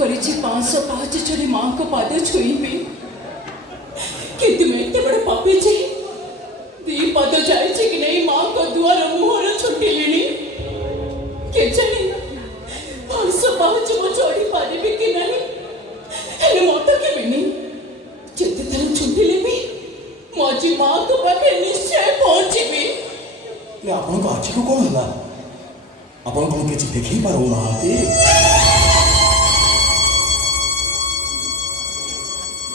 करिछि 500 पाँच चढ़ी माँ को पाद छुईबी किंतु मैं एते बड़ पापी छी दी पद जाइछि कि नहीं माँ को दुआर मुहर छुटिलिनी के जाने 500 पाँच मो चढ़ी पारिबी कि नहीं हेले मत केबिनी जेते थर छुटिले भी मजी माँ को पाखे निश्चय पहुंचीबी ये आपन को आछि को कोन हला आपन को किछि देखि पारो नाते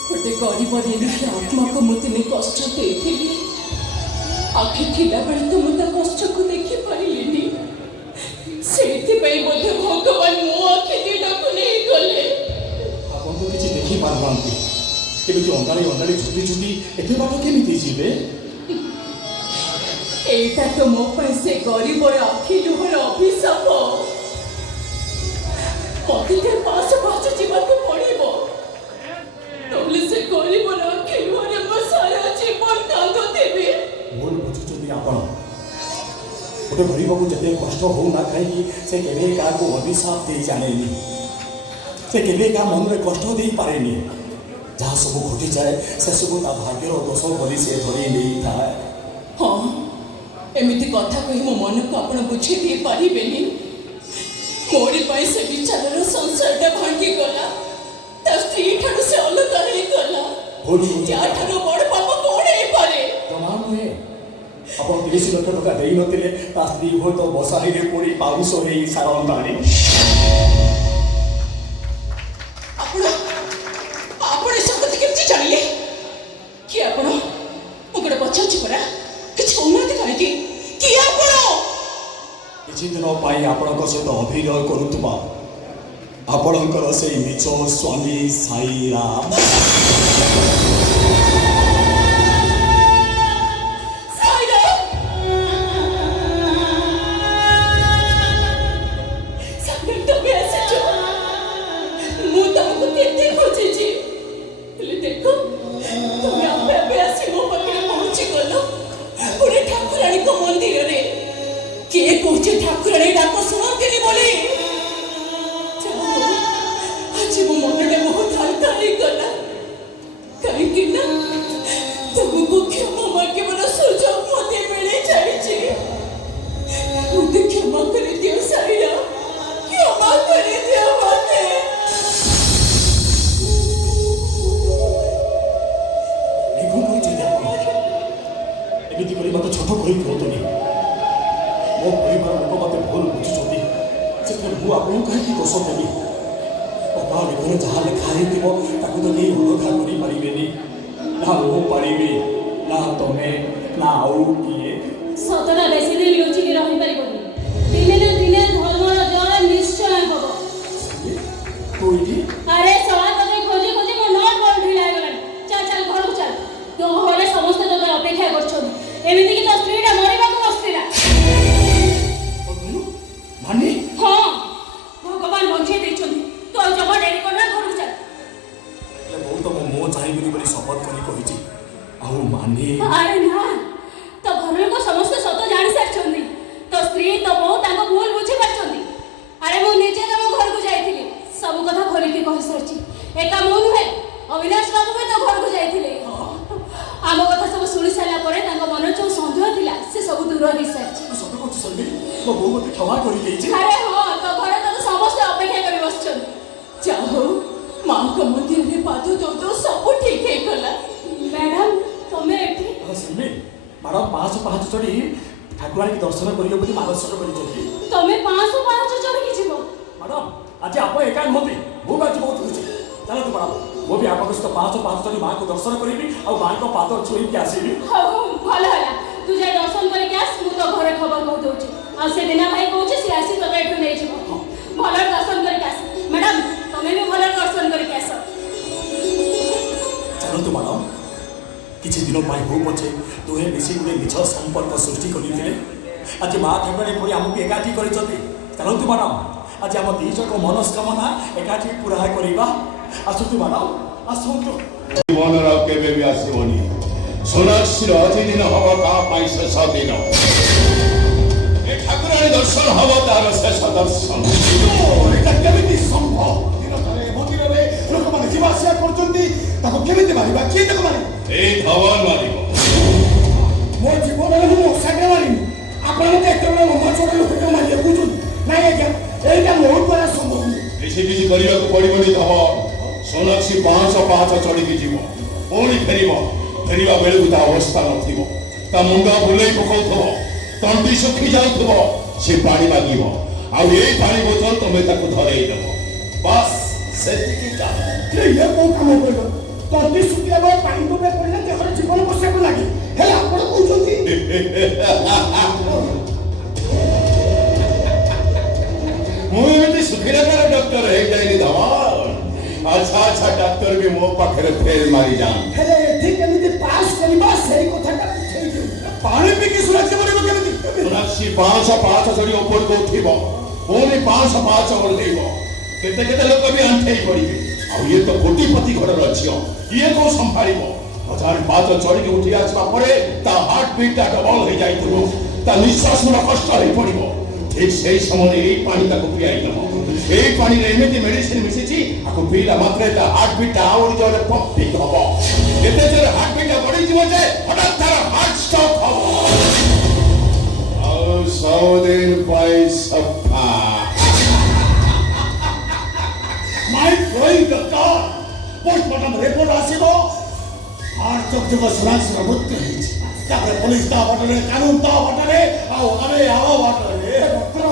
गोटे गरीब निरीह आत्मा को मुझे कष्ट देती आखि थिला बेले तो मुझे कष्ट को देखी पारिलिनी से बोधे भगवान मो आखि दीटा को नहीं गले आपन को किछि देखि पारबांती केबे अंधारी अंधारी छुटी छुटी एते बाटो केमिति जिबे एटा तो मो पैसे गरीब आखि लुहर अभिशाप मते के पास पास जीवन को पड़िबो तोले से गरीब आखि लुहर म सारा जीवन कांदो देबे मोर बुझुचंदी आपण गोटे गरीब को जते कष्ट हो ना खाई से केबे का को अभिशाप दे जानेनी से केबे का मन रे कष्ट दे पारेनी जहाँ सब घटी जाए से सब ता भाग्यर दोष बोली से धरी नहीं था हाँ एमिति कथा कही मो मन को आपण बुझे दिए पारिबेनी मोरी पाई से बिचारा संसारटा भांगी गला ता स्त्री ठानु से अलग रही गला या ठानु बड़ पाप कोन हे पारे तमाम है अपन 30 लाख टका देई नथिले ता स्त्री हो तो बसाई रे पड़ी पाउस रे सारंताणी आपण सब कथि केमति जानिले कि आपण मुगड़ पछाची परा किछ उन्नति काहे कि आपण किछि दिन पाई आपण को सहित अभिनय करूतबा आपणकर से निज स्वामी साई राम ठाकुराणी डाक शुणती बोली आज मो मन बहुत हल्का हो गला कहीं तुमको क्षमा मांगे वाला सुजोग मते मिले जाइए मुझे क्षमा कर दियो साईरा क्षमा कर दियो मते देखो कोई चिंता एमिति करी मत छोट कोई कहतनी मो परिवार लोक मते भूल बुझुचंदी से मु आपन कहि दोष देबी बाबा लिखने जहाँ लिखा ही थी ताकू तो नहीं उल्लेखा करी पारिबेनी ना वो पारिबे ना तमे ना आउ किए सतटा बेसी दिन लुचिकी रही पारिबनी दिने ना दिने धर्मर जय निश्चय हबो तो इठी अरे सवा तके खोजी खोजी मो नट बल ढिला गलानी चल चल घर चल तो घरे समस्त तके अपेक्षा करछन एमिति कि तो स्त्रीटा मरिबा को बसतिला भानी हां भगवान बंचे देछन तो जब डेरी करना घर चल ले बहुत मो मो चाहिबनी बोली शपथ करी कहिची आउ माने अरे ना तो घर को समस्त सत जानि सारछन्दी तो स्त्री तो बहुत ताको भूल बुझी पारछन्दी अरे मो निजे तम घर को जाइथिली सब कथा खोली के कहि सारछि एका मो नुहे अविनाश बाबू भी तो घर को जाइथिले आम कथा सब सुनि साला परे ताको मन जो संदेह थिला से सब दूर हो सारछि सब कुछ संगे मो बहु मते क्षमा करी देछि अरे हां तो घर तो समस्त अपेक्षा करी बसछन चाहो माँ को मंदिर में पादो तो सब ठीक है गला मैडम तमे एठी सिमी मैडम 505 चढ़ी ठाकुराणी की दर्शन करियो बोली मानसिक करिछथि तमे 505 चढ़ी कि जीवो मैडम आज आप एका नहति मु आज बहुत खुशी चलो तो मैडम वो भी आपको सहित 505 चढ़ी माँ को दर्शन करी और माँ को पाद छुई के आसीबी भल है तू जाए दर्शन करके आस मु तो घरे खबर कह दउची आ से दिना भाई कहूची से आसी तो एठु नै छिबो भल दर्शन करके आस मैडम तमे भी भल दर्शन करके आस चलो तो मैडम किसी दिन पाई हो पछे दुहे मिसी गुडे मिछ संपर्क सृष्टि करिथिले आज माँ ठाकुराणी पुरी हमको एकाठी करिसथि चलो तो मैडम आज आम दी जक मनस्कामना एकाठी पूरा करिबा आसतु मैडम आसतु जीवन केबे भी आसीबनी सोनाक्षी अति दिन हब का पाई शेष दिन ए ठाकुराणी दर्शन हब तार शेष दर्शन एटा केमिति संभव दिन तले ଯିବା ଆସିବା କରୁଛନ୍ତି ତାକୁ କେମିତି ମାରିବା କିଏ ତାକୁ ମାରିବ এই ধবল মারিব ମୋ ଜୀବନରେ ମୁଁ ମଶାଟେ ମାରିନି ଆପଣ ମୋତେ ଏତେବେଳେ ମମା ଚୋର ଲୋକଟେ ମାରିବେ ବୁଝୁଛନ୍ତି ନାଇଁ ଆଜ୍ଞା এইটা ମୋ ଦ୍ୱାରା ସମ୍ଭବ ନୁହେଁ বেশি কিছু করিବାକୁ পড়িবনি ধবল সোনাক্ষী 505 চড়িকি ଯିବ ପୁଣି ଫେରିବା ବେଳକୁ ତା ଅବସ୍ଥା ନଥିବ ତା ମୁଣ୍ଡ ବୁଲେଇ ପକାଉଥିବ ତଣ୍ଟି ଶୁଖି ଯାଉଥିବ ସେ ପାଣି ମାଗିବ ଆଉ ଏଇ ପାଣି ବୋତଲ ତମେ ତାକୁ ଧରେଇ ଦେବ ବାସ୍ ସେତିକି କାମ ଇଏ କୋଉ କାମ କରିବ ତଣ୍ଟି ଶୁଖିଲା ବେଳେ ପାଣି ଟୋପେ ପଡ଼ିଲେ ଦେହରେ ଜୀବନ ବସିବାକୁ ଲାଗେ ହେଲେ ଆପଣ କହୁଛନ୍ତି ମୁଁ ଏମିତି ଶୁଖିଲାକାର ଡକ୍ଟର ହେଇଯାଇନି ଧବଲ ଆଚ୍ଛା ଡାକ୍ତର ବି ମୋ ପାଖରେ ଫେର ମାରିଯାଆନ୍ତି ହେଲେ ଏଠି କେମିତି ପାସ୍ କରିବା ସେଇ କଥାଟା ବୁଝେଇ ପାଣି ପିଇକି ସୁରକ୍ଷା କରିବ କେମିତି সোনাক্ষী 505 ଚଢି ଉପରକୁ ଉଠିବ ପୁଣି 505 ଓହ୍ଲେଇବ କେତେ ଲୋକ ବି ଆଣ୍ଠେଇ ପଡ଼ିବେ ଆଉ ଇଏ ତ କୋଟିପତି ଘରର ଝିଅ ଇଏ କୋଉ ସମ୍ଭାଳିବ 1005 ଚଢିକି ଉଠି ଆସିବା ପରେ ତା ହାର୍ଟ ବିଟ୍ଟା ଡବଲ ହେଇଯାଇଥିବ ତା ନିଶ୍ୱାସ ନେବା କଷ୍ଟ ହେଇପଡ଼ିବ ଠିକ୍ ସେଇ ସମୟରେ ଏଇ ପାଣି ତାକୁ ପିଆଇ ଦେବ এই পানিরে এমনি মেডিসিন মিশিছি আକୁ ପିଇଲା ମାତ୍ରେ ତା ହାର୍ଟ ବିଟ୍ ଆହୁରି ଜୋରେ ପମ୍ପିଂ ହବ ଏତେ ଜୋରେ ହାର୍ଟ ବିଟ୍ ବଢ଼ିଯିବ ଯେ ହଠାତ୍ ତାର ହାର୍ଟ ଷ୍ଟପ୍ ହବ ଆଉ 100 ଦିନ ପାଇଁ ସଫା ମାଇ ଗୋଇଂ ଡକ୍ଟର ପୋଷ୍ଟମର୍ଟମ ରିପୋର୍ଟ ଆସିବ আর চকচক সোনাক্ষীর মৃত্যু হয়েছে তারপরে পুলিশ তা বটরে কানুন তা বটরে ଆଉ ଆମେ ଆମ ବଟରେ ଡକ୍ଟର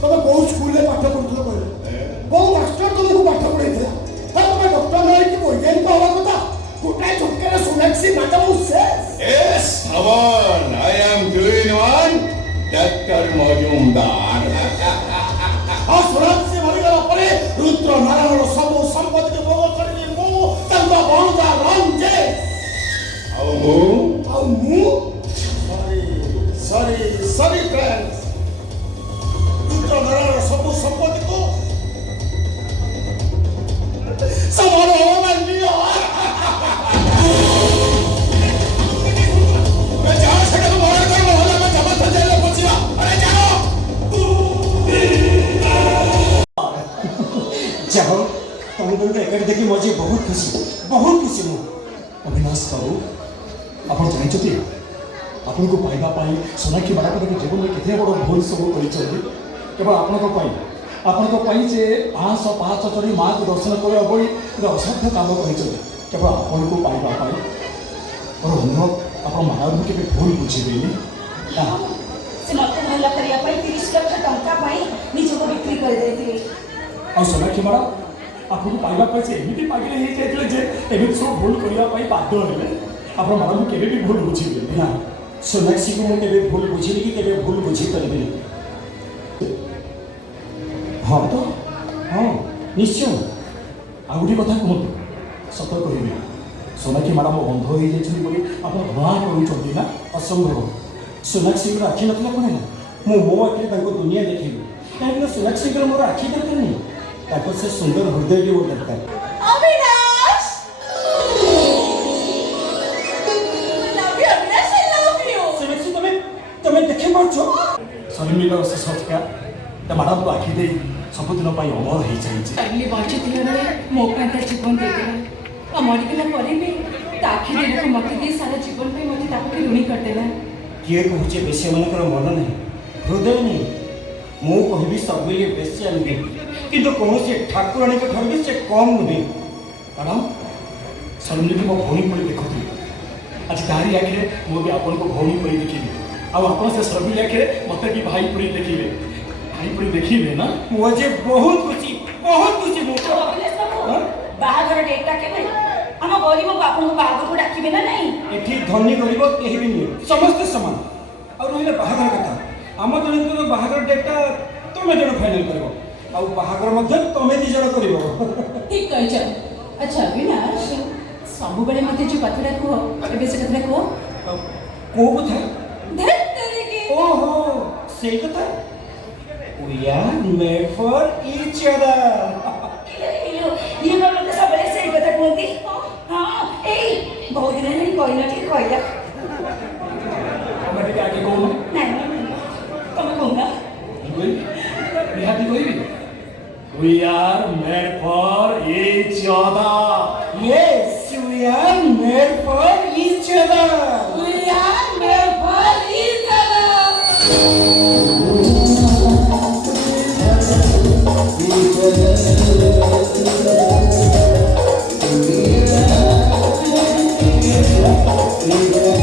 ତମେ କୋଉ ସ୍କୁଲରେ ପାଠ ପଢୁଥିଲ କହିଲ କୋଉ ମାଷ୍ଟର ତମକୁ ପାଠ ପଢେଇଥିଲା ତମେ ଡକ୍ଟର ନହେଇକି ବୈଜ୍ଞାନିକ ହବା କଥା ଗୋଟାଏ ଝଟକାରେ ସୋନାକ୍ଷୀ ମ୍ୟାଡାମ ଶେଷ Yes, Dhawan, I am doing one. Dr. Majumdar. ଆଉ ସୋନାକ୍ଷୀ ମରିଗଲା ପରେ ରୁଦ୍ର ନାରାୟଣର ସବୁ ସମ୍ପତ୍ତିକୁ ଭୋଗ କରିବି ମୁଁ ତାଙ୍କ ଭଣଜା ରଞ୍ଜେଶ ଆଉ ମୁଁ ସରି ଫ୍ରେଣ୍ଡସ୍ ରୁଦ୍ର ନାରାୟଣର ସବୁ ସମ୍ପତ୍ତିକୁ ସମାନ ହବ ଯାଅ ସେଟାକୁ ମରଣ କର ନହେଲେ ଆମେ ଜବତ ଜେଲରେ ପଶିବା ଆରେ ଯାଅ ଯାଅ ତମକୁ ଏକାଠି ଦେଖି ମଜା ବହୁତ ଖୁସି ମୁଁ ଅବିନାଶ ବାବୁ ଆପଣ ଜାଣିଛନ୍ତି ଆପଣଙ୍କୁ ପାଇବା ପାଇଁ ସୋନାକ୍ଷୀ ମ୍ୟାଡାମ ଜୀବନରେ କେତେ ବଡ଼ ଭୁଲ ସବୁ କରିଛନ୍ତି କେବଳ ଆପଣଙ୍କ ପାଇଁ ସେ 505 ଚଢ଼ି ମାଆକୁ ଦର୍ଶନ କରିବା ଭଳି ଗୋଟେ ଅସାଧ୍ୟ କାମ କରିଛନ୍ତି କେବଳ ଆପଣଙ୍କୁ ପାଇବା ପାଇଁ ମୋର ଅନୁରୋଧ ଆପଣ ମ୍ୟାଡାମଙ୍କୁ କେବେ ଭୁଲ ବୁଝିବେନି ସେ ମୋତେ ଭଲ କରିବା ପାଇଁ 30 ଲକ୍ଷ ଟଙ୍କା ପାଇଁ ନିଜକୁ ବିକ୍ରି କରିଦେଇଥିଲେ ଆଉ ସୋନାକ୍ଷୀ ମ୍ୟାଡାମ ଆପଣଙ୍କୁ ପାଇବା ପାଇଁ ସେ ଏମିତି ପାଗଳ ହେଇଯାଇଥିଲେ ଯେ ଏମିତି ସବୁ ଭୁଲ କରିବା ପାଇଁ ବାଧ୍ୟ ହେଲେ ଆପଣ ମ୍ୟାଡାମଙ୍କୁ କେବେ ବି ଭୁଲ ବୁଝିବେନି ନା ସୋନାକ୍ଷୀକୁ ମୁଁ କେବେ ଭୁଲ ବୁଝିନି କି କେବେ ଭୁଲ ବୁଝିପାରିବିନି ହଁ ତ ହଁ ନିଶ୍ଚୟ ଆଉ ଗୋଟେ କଥା କୁହନ୍ତୁ ସତ କହିବି ସୋନାକ୍ଷୀ ମ୍ୟାଡାମ ବନ୍ଧ ହେଇଯାଇଛନ୍ତି ବୋଲି ଆପଣ ଘୃଣା କରୁଛନ୍ତି ନା ଅସମ୍ଭବ ସୋନାକ୍ଷୀଙ୍କର ଆଖି ନଥିଲା କ'ଣ ହେଲା ମୁଁ ମୋ ଆଖିରେ ତାଙ୍କୁ ଦୁନିଆ ଦେଖିବି କାହିଁକିନା ସୋନାକ୍ଷୀଙ୍କର ମୋର ଆଖି ଦରକାର ନାହିଁ ତାଙ୍କର ସେ ସୁନ୍ଦର ହୃଦୟଟି ମୋର ଦରକାର ଅବିନାଶ ସୋନାକ୍ଷୀ ତମେ ଦେଖିପାରୁଛ ଶର୍ମିଳର ଶେଷ ଥିଲା ତା ମ୍ୟାଡାମକୁ ଆଖି ଦେଇ ସବୁଦିନ ପାଇଁ ଅମର ହେଇଯାଇଛି କାଲି ବଞ୍ଚିଥିଲା ବେଳେ ମୋ ପାଇଁ ତା ଜୀବନ ଦେଇଦେଲା ଆଉ ମରିଗଲା ପରେ ବି ତା ଆଖି ଦେବାକୁ ମତେ ଦେଇ ସାରା ଜୀବନ ପାଇଁ ମତେ ତାକୁ ଋଣୀ କରିଦେଲା କିଏ କହୁଛି ବେଶ୍ୟାମାନଙ୍କର ମନ ନାହିଁ ହୃଦୟ ନାହିଁ ମୁଁ କହିବି ସବୁବେଳେ ବେଶ୍ୟା ନୁହେଁ କିନ୍ତୁ କୌଣସି ଠାକୁରାଣୀଙ୍କ ଠାରୁ ବି ସେ କମ୍ ନୁହେଁ ମ୍ୟାଡ଼ାମ ଶର୍ମିଳୀକୁ ମୋ ଭଉଣୀ ପରି ଦେଖୁଥିଲି ଆଜି ତାରି ଆଖିରେ ମୁଁ ବି ଆପଣଙ୍କୁ ଭଉଣୀ ପରି ଦେଖିବି ଆଉ ଆପଣ ସେ ଶର୍ମିଳୀ ଆଖିରେ ମୋତେ ବି ଭାଇ ପରି ଦେଖିବେ ନା ମୁଁ ଆଜି ବହୁତ ଖୁସି ମୁଁ ଅବିନାଶ ବାବୁ ବାହାଘର ଡେଟ୍ଟା କେବେ ଆମ ଗରିବକୁ ଆପଣଙ୍କୁ ବାହାଘରକୁ ଡାକିବେ ନା ନାହିଁ ଏଠି ଧନୀ ଗରିବ କେହି ବି ନୁହେଁ ସମସ୍ତେ ସମାନ ଆଉ ରହିଲା ବାହାଘର କଥା ଆମ ଜଣଙ୍କର ବାହାଘର ଡେଟ୍ଟା ତମେ ଜଣ ଫାଇନାଲ କରିବ ଆଉ ବାହାଘର ମଧ୍ୟ ତମେ ଦି ଜଣ କରିବ ଠିକ କହିଛ ଆଚ୍ଛା ଅବିନାଶ ସବୁବେଳେ ମତେ ଯୋଉ କଥାଟା କୁହ ଏବେ ସେ କଥାଟା କୁହ କୋଉ କଥା ଧେତ୍ ତେରିକି। ଓହୋ ସେଇ କଥା we are made for each other ଇଏ ମୋତେ ସବୁବେଳେ ସେଇ କଥା କୁହନ୍ତି ହଁ ଏଇ ବହୁତ ଦିନ ହେଲାଣି କହିନଥିଲି କହିଲା ତମେ ଟିକେ ଆଗେ କହୁନ ନାଇଁ ତମେ କହୁନା ନିହାତି କହିବି we are made for each other Radha. Yes, we are made for each other. We are made for each other. We are